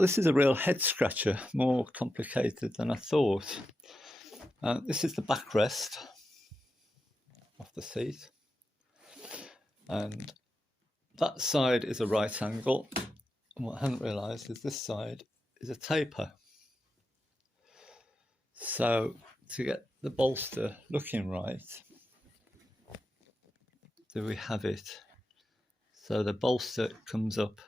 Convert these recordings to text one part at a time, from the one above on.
Well, this is a real head scratcher, more complicated than I thought. This is the backrest of the seat, and that side is a right angle, and what I hadn't realised is this side is a taper. So to get the bolster looking right, do we have it? So the bolster comes up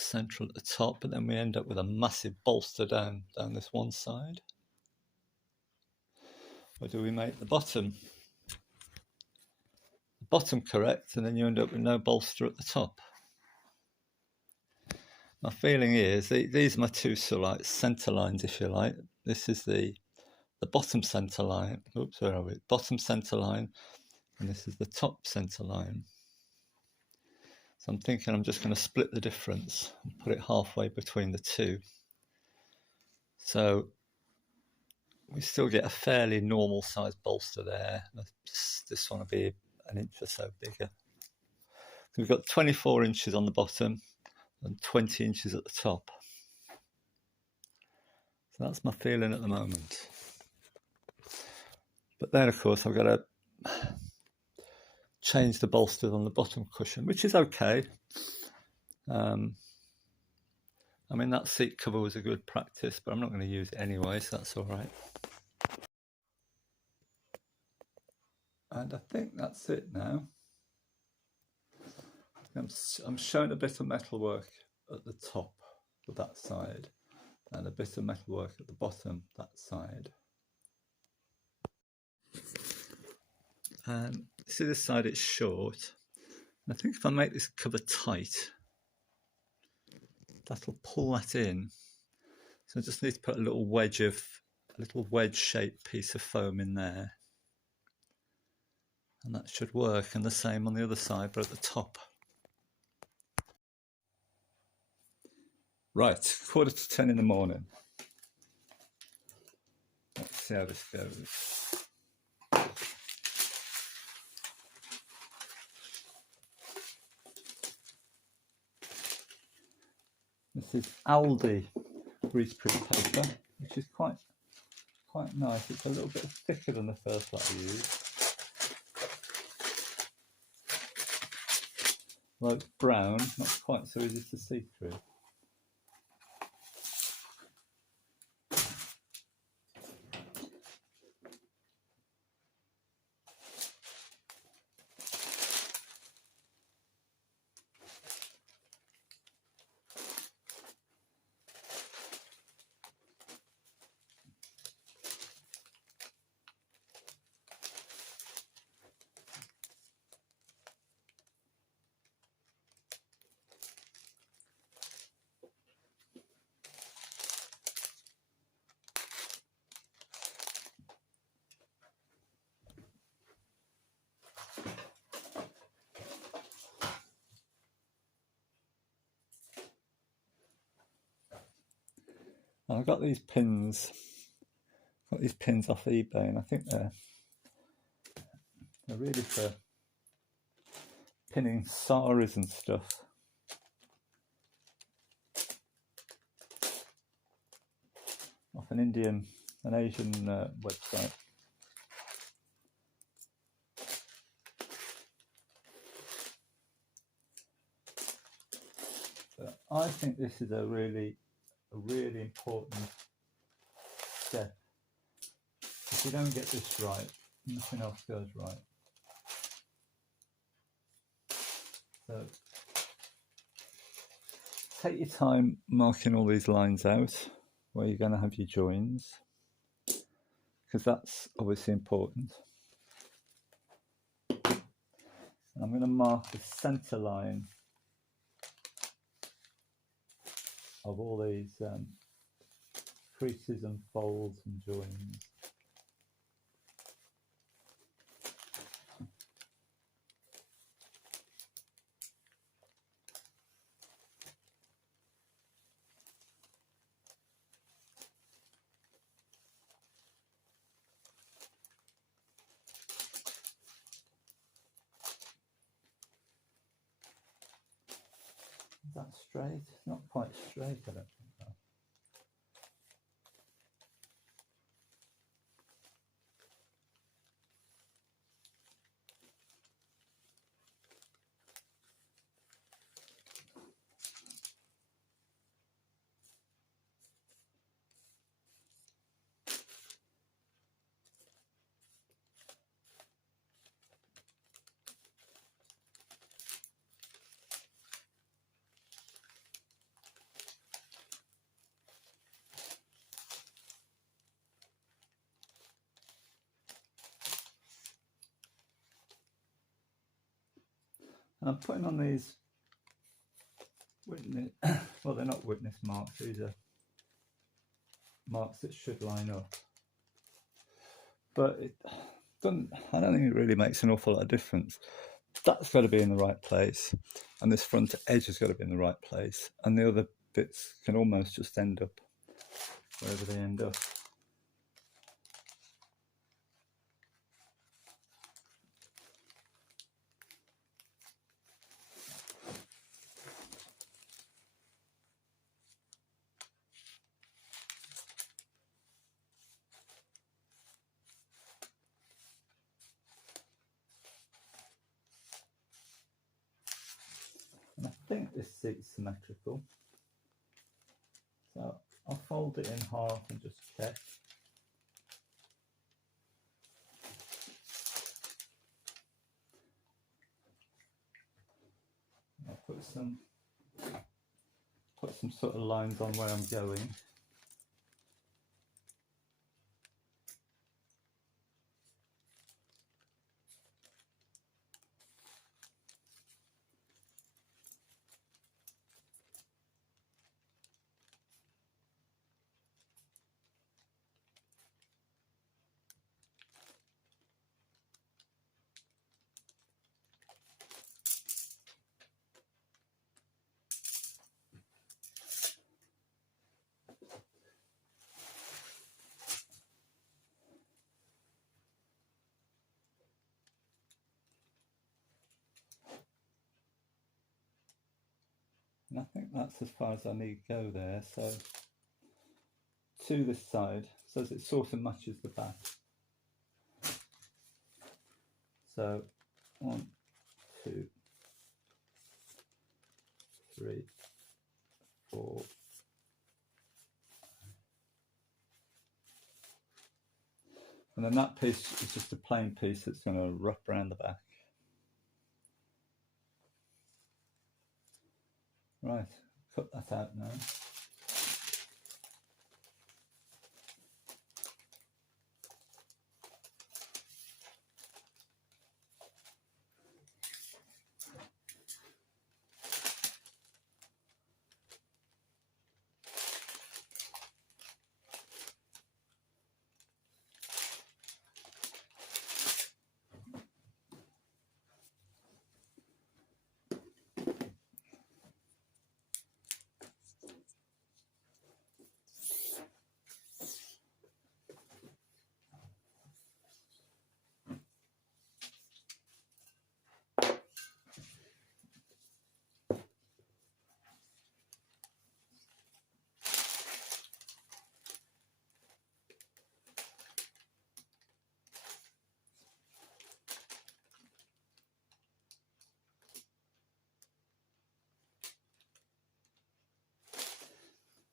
central at the top, but then we end up with a massive bolster down this one side. Or do we make the bottom correct, and then you end up with no bolster at the top? My feeling is these are my two sort of centre lines, if you like. This is the bottom centre line. Oops, where are we? Bottom centre line, and this is the top centre line. So I'm thinking I'm just going to split the difference and put it halfway between the two. So we still get a fairly normal size bolster there. This one will be an inch or so bigger. So we've got 24 inches on the bottom and 20 inches at the top. So that's my feeling at the moment. But then, of course, I've got to change the bolsters on the bottom cushion, which is okay. I mean, that seat cover was a good practice, but I'm not going to use it anyway, so that's all right. And I think that's it now. I'm showing a bit of metalwork at the top of that side and a bit of metalwork at the bottom that side. And see, this side it's short. And I think if I make this cover tight, that'll pull that in. So I just need to put a little wedge-shaped piece of foam in there. And that should work, and the same on the other side, but at the top. Right, 9:45 in the morning. Let's see how this goes. This is Aldi greaseproof paper, which is quite nice. It's a little bit thicker than the first lot I used. Well, it's brown, not quite so easy to see through. I've got these pins. Off eBay, and I think they're really for pinning saris and stuff. Off an Asian website. But I think this is a really important step. If you don't get this right, nothing else goes right. So take your time marking all these lines out where you're going to have your joins, because that's obviously important. And I'm going to mark the centre line of all these creases and folds and joins. Is that straight? Not quite straight, I don't think. I'm putting on these witness, well, they're not witness marks, these are marks that should line up. But it doesn't, I don't think it really makes an awful lot of difference. That's got to be in the right place, and this front edge has got to be in the right place, and the other bits can almost just end up wherever they end up. And I think this seat's symmetrical, so I'll fold it in half and just check. I'll put some sort of lines on where I'm going. And I think that's as far as I need to go there, so to this side, so as it sort of matches the back. So 1, 2, 3, 4. And then that piece is just a plain piece that's going to wrap around the back. Right, cut that out now.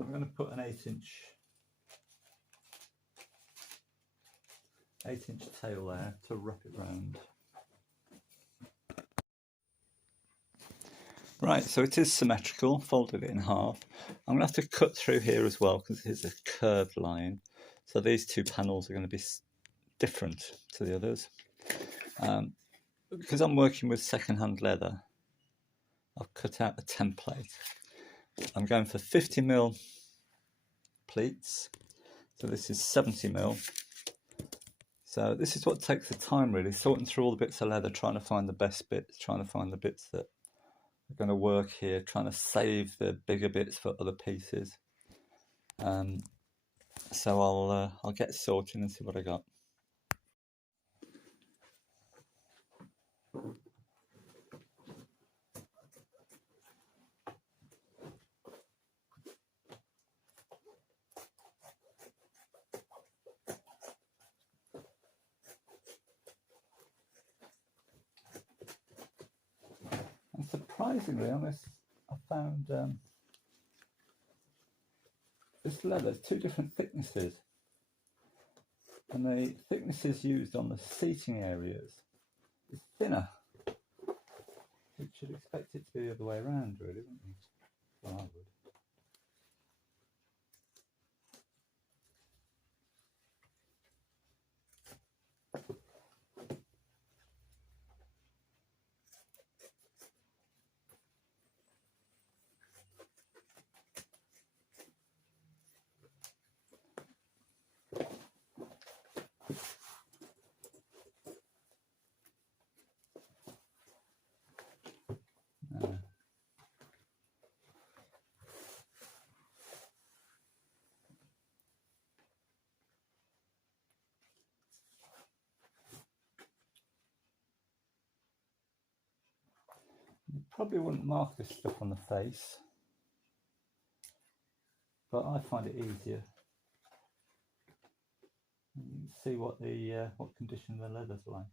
I'm going to put an 8-inch tail there to wrap it round. Right, so it is symmetrical, folded it in half. I'm going to have to cut through here as well because it is a curved line. So these two panels are going to be different to the others. Because I'm working with second-hand leather, I've cut out a template. I'm going for 50mm pleats, so this is 70mm. So this is what takes the time really, sorting through all the bits of leather, trying to find the best bits, trying to find the bits that are going to work here, trying to save the bigger bits for other pieces. So I'll get sorted and see what I got. And surprisingly on this, I found this leather is 2 different thicknesses, and the thicknesses used on the seating areas is thinner. You should expect it to be the other way around, really, wouldn't you? Well, I would. You probably wouldn't mark this stuff on the face, but I find it easier. You can see what the what condition the leather's like.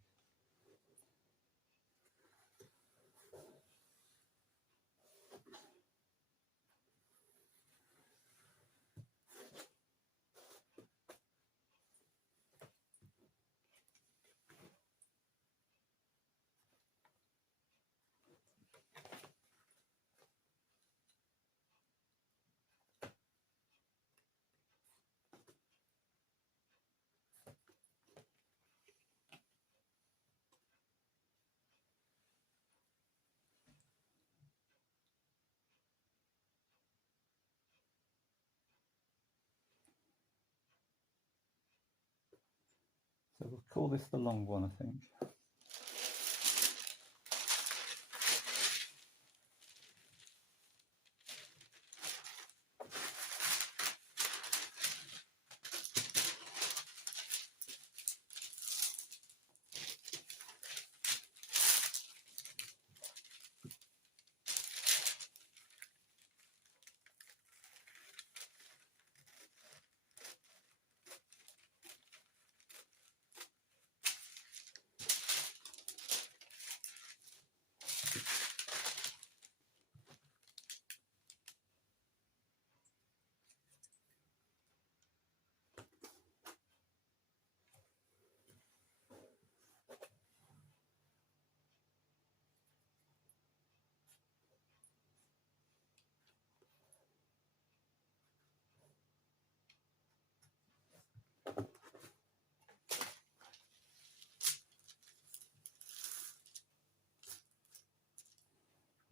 So we'll call this the long one, I think.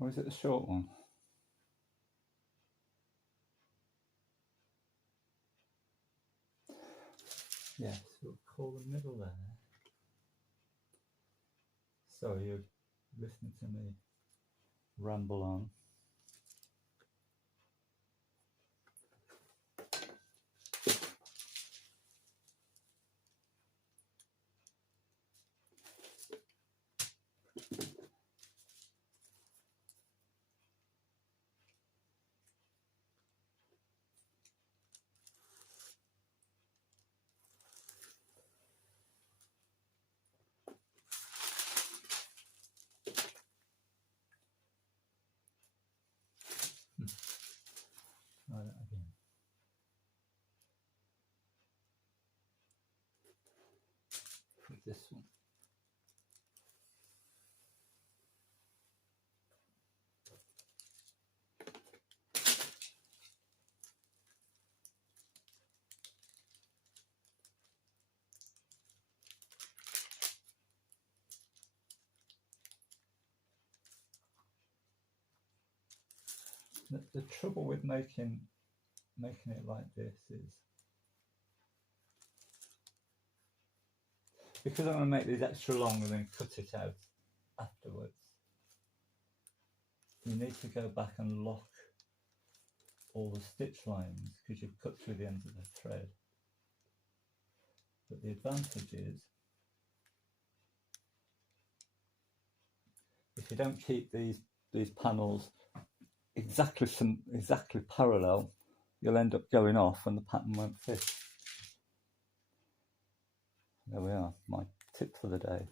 Or is it a short one? Yes, we'll call the middle there. Sorry, you're listening to me ramble on. Try that again. With this one. The trouble with making it like this is because I'm going to make these extra long and then cut it out afterwards. You need to go back and lock all the stitch lines because you've cut through the ends of the thread. But the advantage is if you don't keep these panels exactly parallel, you'll end up going off and the pattern won't fit. There we are, my tip for the day.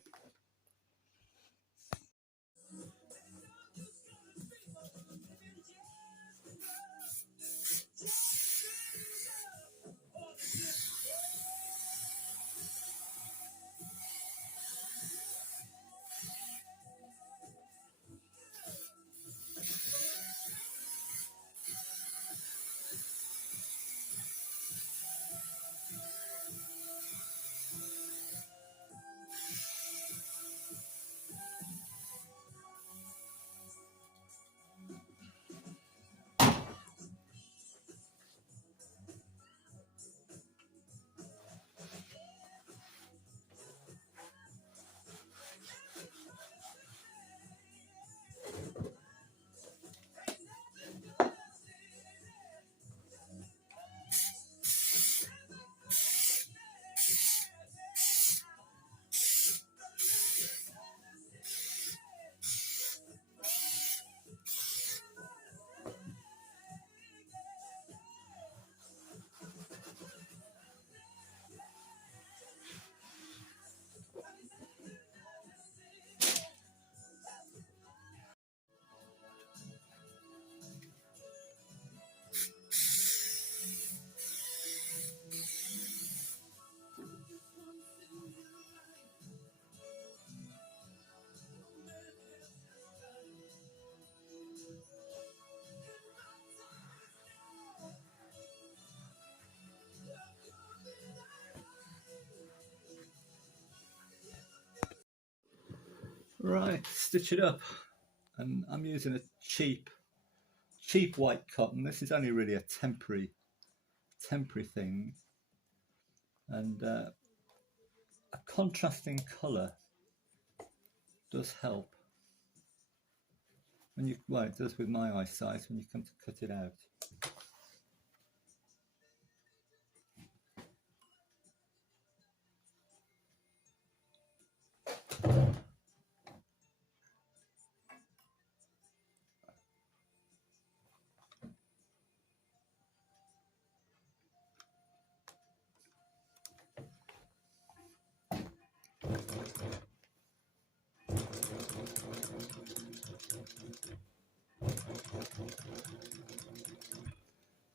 Right, stitch it up, and I'm using a cheap white cotton. This is only really a temporary thing, and a contrasting colour does help. When you, well, it does with my eyesight when you come to cut it out.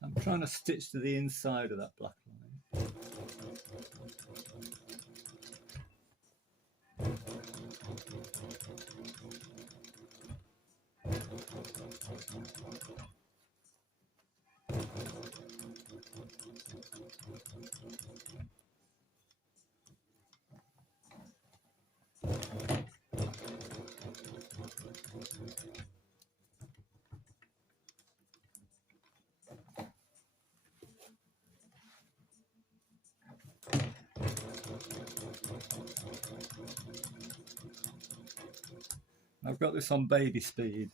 I'm trying to stitch to the inside of that black line. I've got this on baby speed.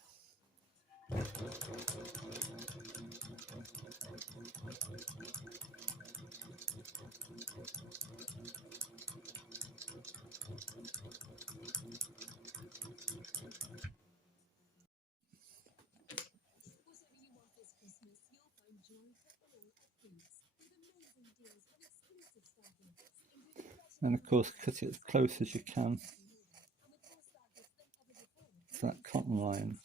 And of course, cut it as close as you can to that cotton line.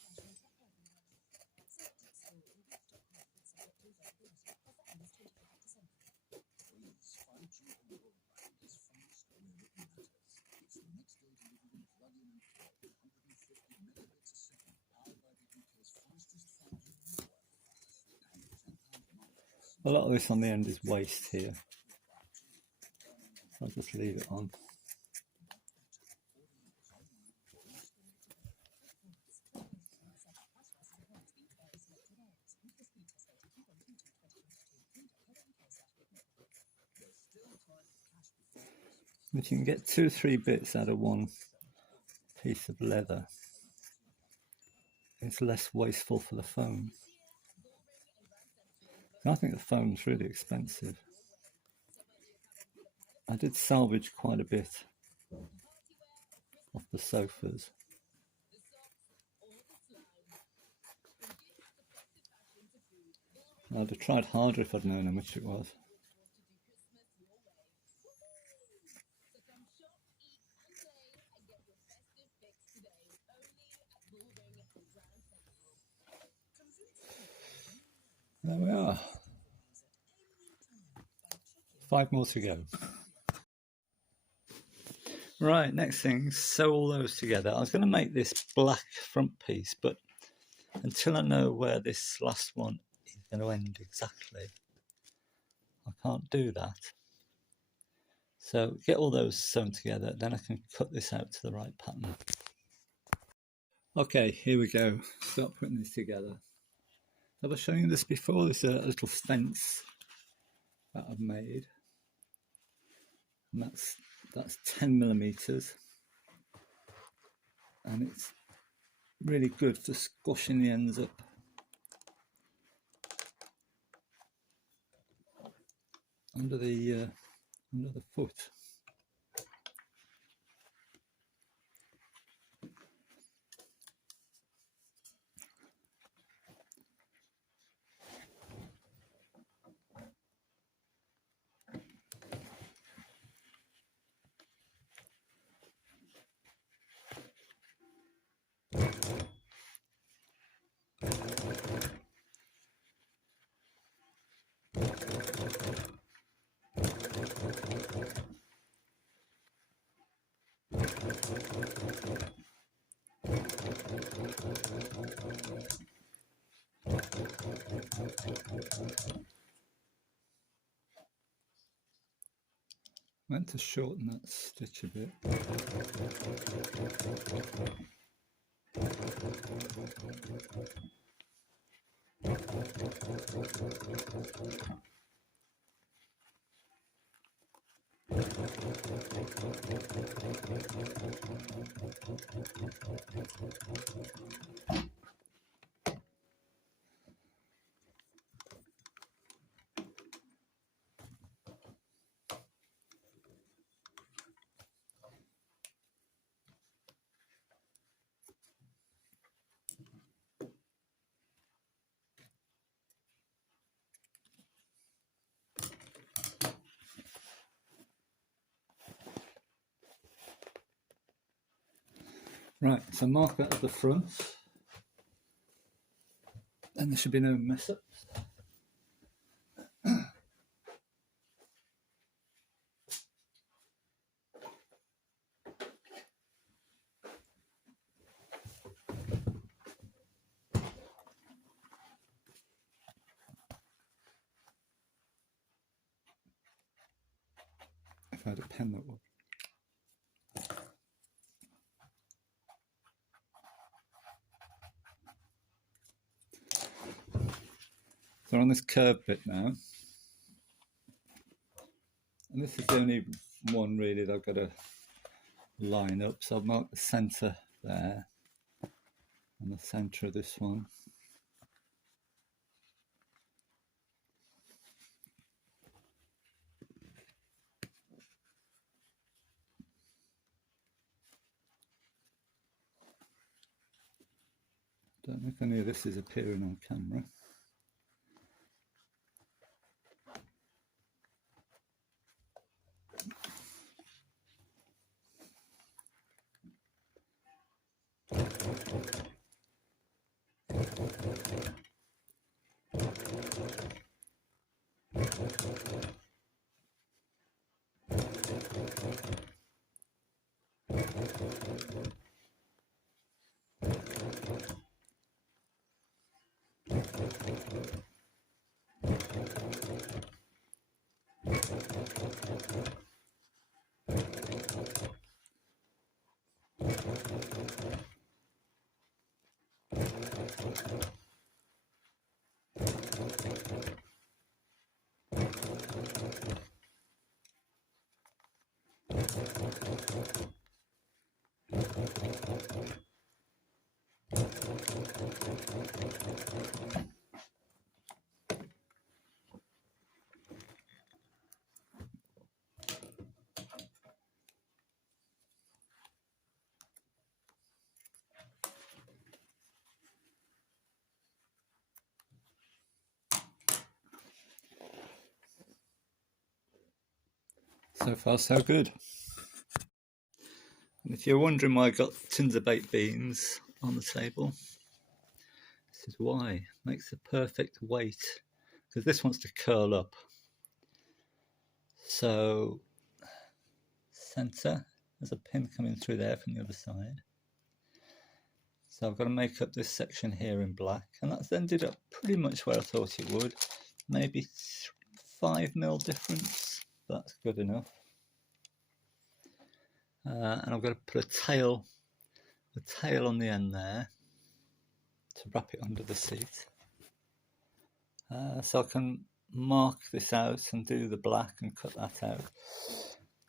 A lot of this on the end is waste here. I'll just leave it on. But you can get 2 or 3 bits out of one piece of leather. It's less wasteful for the foam. I think the foam's really expensive. I did salvage quite a bit off the sofas. I'd have tried harder if I'd known how much it was. There we are. 5 more to go. Right, next thing, sew all those together. I was going to make this black front piece, but until I know where this last one is going to end exactly, I can't do that. So get all those sewn together, then I can cut this out to the right pattern. Okay, here we go. Start putting this together. Have I shown you this before? This is a little fence that I've made. And that's 10mm. And it's really good for squashing the ends up. Under the foot. Meant to shorten that stitch a bit. Right, so mark that at the front, and there should be no mess ups. If I had a pen that would. So on this curved bit now, and this is the only one really that I've got to line up, so I'll mark the centre there and the centre of this one. Don't know if any of this is appearing on camera. So far so good. And if you're wondering why I got tins of baked beans on the table, this is why. Makes the perfect weight, because this wants to curl up. So centre, there's a pin coming through there from the other side. So I've got to make up this section here in black, and that's ended up pretty much where I thought it would. Maybe 5mm difference, that's good enough. And I've got to put a tail on the end there to wrap it under the seat. So I can mark this out and do the black and cut that out.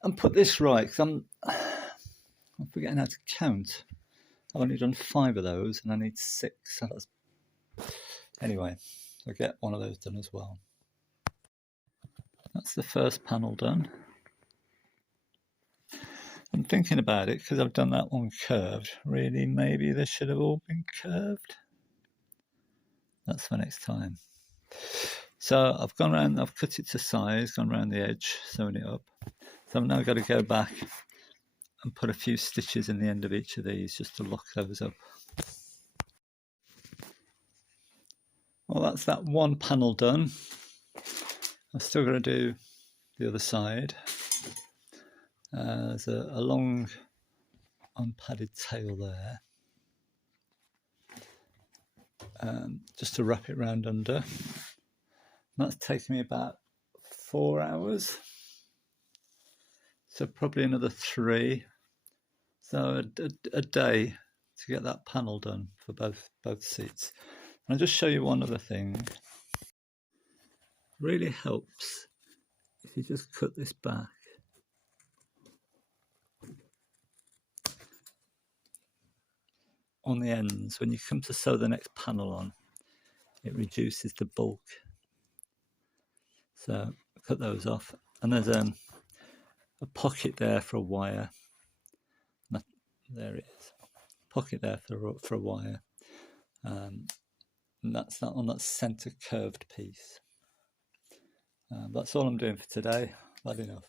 And put this right, because I'm forgetting how to count. I've only done 5 of those and I need 6. So anyway, I'll get one of those done as well. That's the first panel done. I'm thinking about it because I've done that one curved. Really, maybe they should have all been curved. That's for next time. So I've gone around, I've cut it to size, gone around the edge, sewing it up. So I've now got to go back and put a few stitches in the end of each of these just to lock those up. Well, that's that one panel done. I've still got to do the other side. There's a long unpadded tail there, just to wrap it round under. That's taken me about 4 hours. So probably another 3. So a day to get that panel done for both seats. And I'll just show you one other thing. Really helps if you just cut this back. On the ends, when you come to sew the next panel on, it reduces the bulk. So cut those off, and there's a pocket there for a wire. There it is, pocket there for a wire, and that's that on that center curved piece. That's all I'm doing for today. Bad enough.